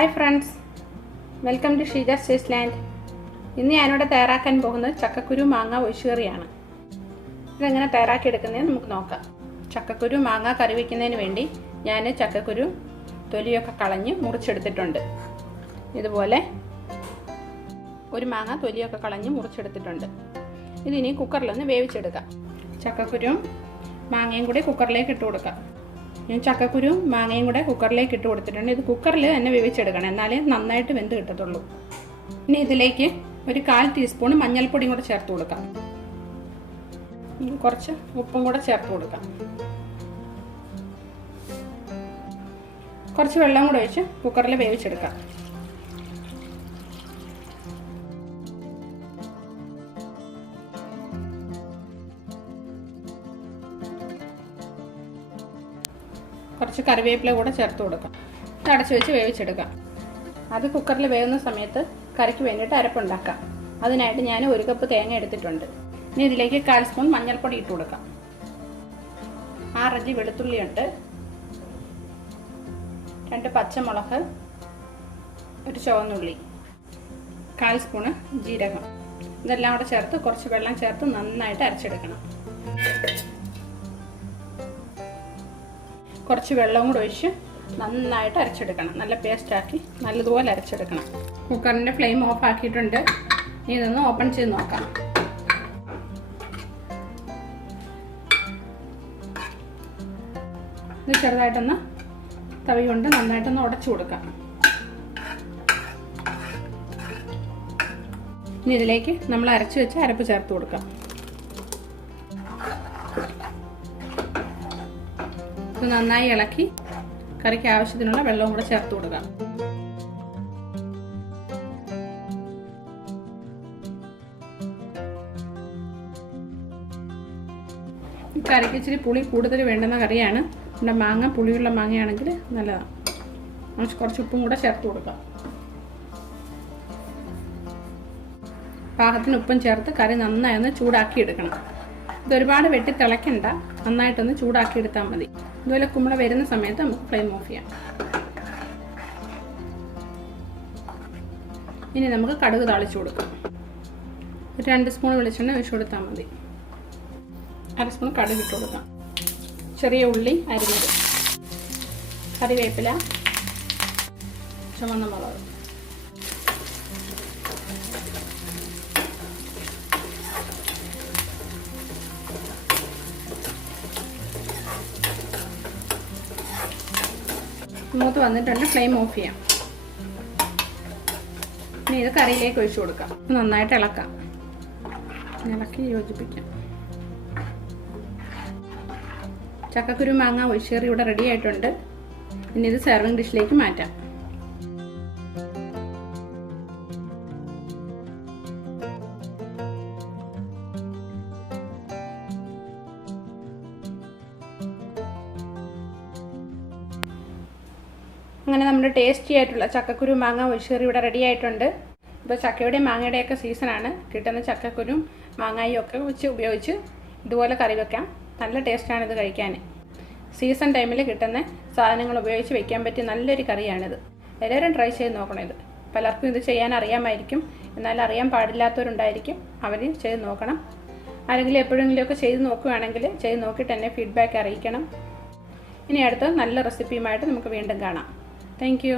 Hi friends, welcome to Sheeja's taste land. ഇന്ന് ഞാനിവിടെ തയ്യാറാക്കാൻ പോകുന്നത് ചക്കക്കുരു മാങ്ങ ഒഴിച്ചുകറിയാണ്. ഇതെങ്ങനെ തയ്യാറാക്കിയെടുക്കുന്നതെന്ന് നമുക്ക് നോക്കാം. ചക്കക്കുരു മാങ്ങ കറി വയ്ക്കുന്നതിന് വേണ്ടി ഞാൻ ചക്കക്കുരു തൊലിയൊക്കെ കളഞ്ഞ് മുറിച്ചെടുത്തിട്ടുണ്ട്. ഇതുപോലെ ഒരു മാങ്ങ തൊലിയൊക്കെ കളഞ്ഞ് മുറിച്ചെടുത്തിട്ടുണ്ട്. ഇതിനി കുക്കറിലൊന്ന് വേവിച്ചെടുക്കാം. ചക്കക്കുരും മാങ്ങയും കൂടി കുക്കറിലേക്ക് ഇട്ട് കൊടുക്കാം. ഞാൻ ചക്കക്കുരു മാങ്ങയും കൂടെ കുക്കറിലേക്ക് ഇട്ട് കൊടുത്തിട്ടുണ്ട്. ഇത് കുക്കറിൽ തന്നെ വേവിച്ചെടുക്കണം, എന്നാലേ നന്നായിട്ട് വെന്ത് കിട്ടത്തുള്ളൂ. ഇനി ഇതിലേക്ക് ഒരു 1/4 ടീസ്പൂൺ മഞ്ഞൾപ്പൊടിയും കൂടെ ചേർത്ത് കൊടുക്കാം. കുറച്ച് ഉപ്പും കൂടെ ചേർത്ത് കൊടുക്കാം. കുറച്ച് വെള്ളം കൂടെ ഒഴിച്ച് കുക്കറിൽ വേവിച്ചെടുക്കാം. കുറച്ച് കറിവേപ്പില കൂടെ ചേർത്ത് കൊടുക്കാം. ഇത് അടച്ചു വെച്ച് വേവിച്ചെടുക്കാം. അത് കുക്കറിൽ വേവുന്ന സമയത്ത് കറിക്ക് വേണ്ടിയിട്ട് അരപ്പുണ്ടാക്കാം. അതിനായിട്ട് ഞാൻ 1 കപ്പ് തേങ്ങ എടുത്തിട്ടുണ്ട്. ഇനി ഇതിലേക്ക് 1/4 സ്പൂൺ മഞ്ഞൾപ്പൊടി ഇട്ട് കൊടുക്കാം. 6 അല്ലി വെളുത്തുള്ളിയുണ്ട്, 2 പച്ചമുളക്, ഒരു ചുവന്നുള്ളി, 1/4 സ്പൂണ് ജീരകം. ഇതെല്ലാം കൂടെ ചേർത്ത് കുറച്ച് വെള്ളം ചേർത്ത് നന്നായിട്ട് അരച്ചെടുക്കണം. കുറച്ച് വെള്ളം കൂടെ ഒഴിച്ച് നന്നായിട്ട് അരച്ചെടുക്കണം. നല്ല പേസ്റ്റാക്കി നല്ലതുപോലെ അരച്ചെടുക്കണം. കുക്കറിൻ്റെ ഫ്ലെയിം ഓഫ് ആക്കിയിട്ടുണ്ട്. ഇനി ഇതൊന്ന് ഓപ്പൺ ചെയ്ത് നോക്കാം. ഇത് ചെറുതായിട്ടൊന്ന് തവി കൊണ്ട് നന്നായിട്ടൊന്ന് ഉടച്ചു കൊടുക്കാം. ഇനി ഇതിലേക്ക് നമ്മൾ അരച്ച് വെച്ച് അരപ്പ് ചേർത്ത് കൊടുക്കാം. ഇത് നന്നായി ഇളക്കി കറിക്ക് ആവശ്യത്തിനുള്ള വെള്ളവും കൂടെ ചേർത്ത് കൊടുക്കാം. കറിക്ക് ഇച്ചിരി പുളി കൂടുതൽ വേണ്ടുന്ന കറിയാണ്. നമ്മുടെ മാങ്ങ പുളിയുള്ള മാങ്ങയാണെങ്കിൽ നല്ലതാണ്. കുറച്ച് ഉപ്പും കൂടെ ചേർത്ത് കൊടുക്കാം. പാകത്തിന് ഉപ്പും ചേർത്ത് കറി നന്നായി ഒന്ന് ചൂടാക്കി എടുക്കണം. ഇതൊരുപാട് വെട്ടി തിളയ്ക്കണ്ട, നന്നായിട്ടൊന്ന് ചൂടാക്കി എടുത്താൽ മതി. ഇതുപോലെ കുമ്പള വരുന്ന സമയത്ത് നമുക്ക് ഫ്ലെയിം ഓഫ് ചെയ്യാം. ഇനി നമുക്ക് കടുക് താളിച്ചു കൊടുക്കാം. 2 സ്പൂൺ വെളിച്ചെണ്ണ ഒഴിച്ചു കൊടുത്താൽ മതി. 1/2 സ്പൂൺ കടുക് ഇട്ട് കൊടുക്കാം. ചെറിയ ഉള്ളി അരിഞ്ഞത്, കറിവേപ്പില, ചുവന്ന മുളക്, മൂത്ത് വന്നിട്ടുണ്ട്. ഫ്ലെയിം ഓഫ് ചെയ്യാം. ഇനി ഇത് കറിയിലേക്ക് ഒഴിച്ചു കൊടുക്കാം. നന്നായിട്ട് ഇളക്കാം. ഇളക്കി യോജിപ്പിക്കാം. ചക്കക്കുരു മാങ്ങ ഒഴിച്ചുകറി ഇവിടെ റെഡി ആയിട്ടുണ്ട്. ഇനി ഇത് സെർവിങ് ഡിഷിലേക്ക് മാറ്റാം. അങ്ങനെ നമ്മുടെ ടേസ്റ്റി ആയിട്ടുള്ള ചക്കക്കുരു മാങ്ങ ഒഴിച്ചുകറി ഇവിടെ റെഡി ആയിട്ടുണ്ട്. ഇപ്പോൾ ചക്കയുടെയും മാങ്ങയുടെയൊക്കെ സീസണാണ്. കിട്ടുന്ന ചക്കക്കുരും മാങ്ങായും ഒക്കെ വെച്ച് ഉപയോഗിച്ച് ഇതുപോലെ കറി വെക്കാം. നല്ല ടേസ്റ്റാണ് ഇത് കഴിക്കാൻ. സീസൺ ടൈമിൽ കിട്ടുന്ന സാധനങ്ങൾ ഉപയോഗിച്ച് വെക്കാൻ പറ്റിയ നല്ലൊരു കറിയാണിത്. എല്ലാവരും ട്രൈ ചെയ്ത് നോക്കണം. ഇത് പലർക്കും ഇത് ചെയ്യാൻ അറിയാമായിരിക്കും, എന്നാൽ അറിയാൻ പാടില്ലാത്തവരുണ്ടായിരിക്കും. അവർ ചെയ്ത് നോക്കണം. ആരെങ്കിലും എപ്പോഴെങ്കിലുമൊക്കെ ചെയ്ത് നോക്കുകയാണെങ്കിൽ ചെയ്ത് നോക്കിയിട്ട് എന്നെ ഫീഡ്ബാക്ക് അറിയിക്കണം. ഇനി അടുത്ത് നല്ല റെസിപ്പിയുമായിട്ട് നമുക്ക് വീണ്ടും കാണാം. Thank you.